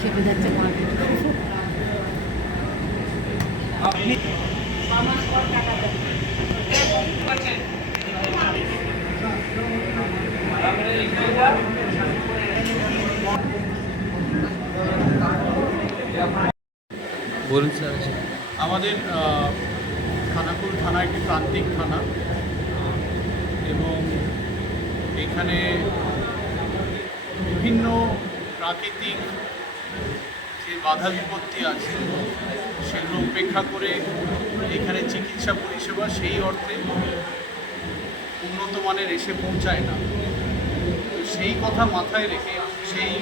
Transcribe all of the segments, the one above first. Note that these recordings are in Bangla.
খেপে যাচ্ছে বলুন স্যার। আমাদের খানাকুল থানা একটি প্রান্তিক থানা এবং এখানে প্রাকৃতিক যে বাধা বিপত্তি আছে, সেগুলো উপেক্ষা করে এখানে চিকিৎসা পরিষেবা সেই অর্থে উন্নত মানের এসে পৌঁছায় না। সেই কথা মাথায় রেখে সেই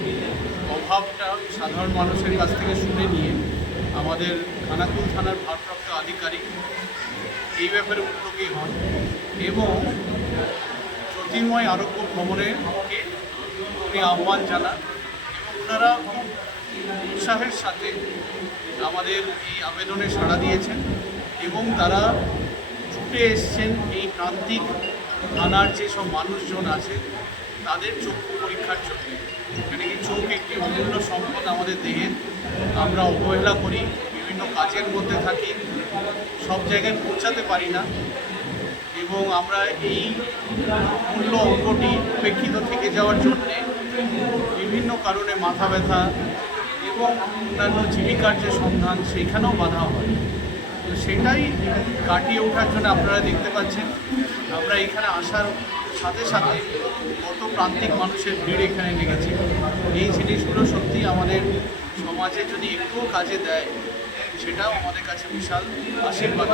অভাবটা সাধারণ মানুষের কাছ থেকে শুনে নিয়ে আমাদের খানাকুল থানার ভারপ্রাপ্ত আধিকারিক এই ব্যাপারে উদ্যোগী হন এবং জ্যোতির্ময় আরোগ্য ভবনেরকে উনি আহ্বান জানান খুব উৎসাহের সাথে আমাদের এই আবেদনে সাড়া দিয়েছেন এবং তারা ছুটে এসছেন এই প্রান্তিক থানার যেসব মানুষজন আছে, তাদের চক্ষু পরীক্ষার জন্য। এখানে কি চোখ একটি অমূল্য সম্পদ আমাদের দেহের। আমরা অবহেলা করি, বিভিন্ন কাজের মধ্যে থাকি, সব জায়গায় পৌঁছাতে পারি না। এবং আমরা এই মূল্য অঙ্গটি উপেক্ষিত থেকে যাওয়ার জন্যে বিভিন্ন কারণে মাথা ব্যথা এবং অন্যান্য জীবিকার যে সন্ধান, সেইখানেও বাধা হয়। তো সেটাই কাটিয়ে ওঠার জন্য আপনারা দেখতে পাচ্ছেন। আমরা এখানে আসার সাথে সাথে কত প্রান্তিক মানুষের ভিড় এখানে লেগেছে। এই জিনিসগুলো সত্যি আমাদের সমাজে যদি একটুও কাজে দেয়, সেটাও আমাদের কাছে বিশাল আশীর্বাদ।